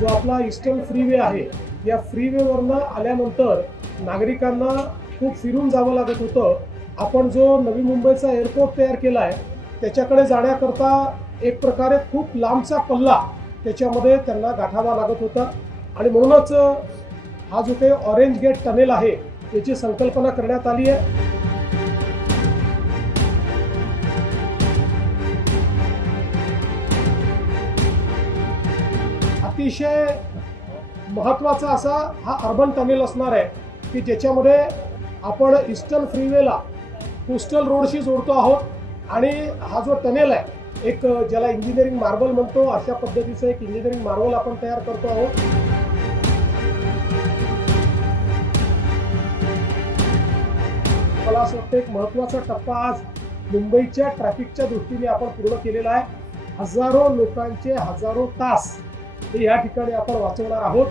जो आपला eastern freeway आहे या फ्रीवेवरनं आल्यानंतर नागरिकांना खूप फिरून जावं लागत होतं. आपण जो नवी मुंबईचा एअरपोर्ट तयार केला आहे त्याच्याकडे जाण्याकरता एक प्रकारे खूप लांबचा पल्ला त्याच्यामध्ये त्यांना गाठावा लागत होता. आणि म्हणूनच हा जो काही ऑरेंज गेट टनेल आहे याची संकल्पना करण्यात आली आहे. अतिशय महत्त्वाचा असा हा अर्बन टनेल असणार आहे की ज्याच्यामध्ये आपण ईस्टर्न फ्रीवेला कोस्टल रोडशी जोडतो आहोत. आणि हा जो टनेल आहे एक ज्याला इंजिनिअरिंग मार्बल म्हणतो अशा पद्धतीचं एक इंजिनिअरिंग मार्बल आपण तयार करतो आहोत. मला असं वाटतं एक महत्त्वाचा टप्पा आज मुंबईच्या ट्रॅफिकच्या दृष्टीने आपण पूर्ण केलेला आहे. हजारो लोकांचे हजारो तास ते या ठिकाणी आपण वाचवणार आहोत.